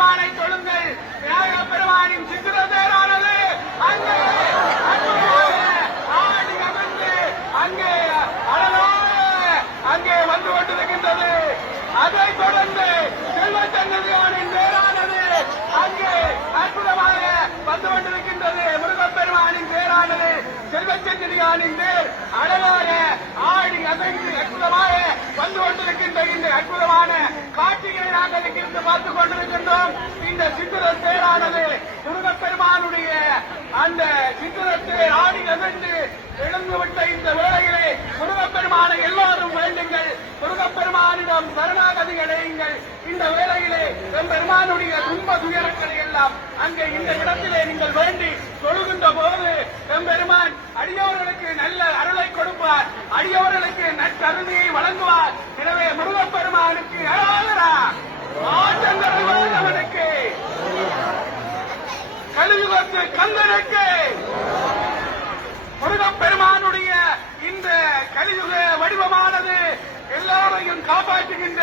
பெருமானை தொழ பார்த்துக் கொண்டிருக்கின்றோம் இந்த சித்திர தேரானது முருகப்பெருமானுடைய அந்த சித்திரத்தை ஆடி நகர்ந்து எழுந்துவிட்ட இந்த வேளையிலே முருகப்பெருமானை எல்லாரும் வேண்டுங்கள். முருகப்பெருமானிடம் சரணாகதி அடையுங்கள். இந்த வேளையிலே பெருமானுடைய துன்ப துயரங்களை எல்லாம் அங்கே இந்த இடத்திலே நீங்கள் வேண்டி தொழுகின்ற போது பெருமான் அடியவர்களுக்கு நல்ல அருளை கொடுப்பார். அடியவர்களுக்கு நற்கருணையை அரசு கந்தனுக்கு முருகப்பெருமானுடைய இந்த கலியுக வடிவமானது எல்லாரையும் காப்பாற்றுகின்ற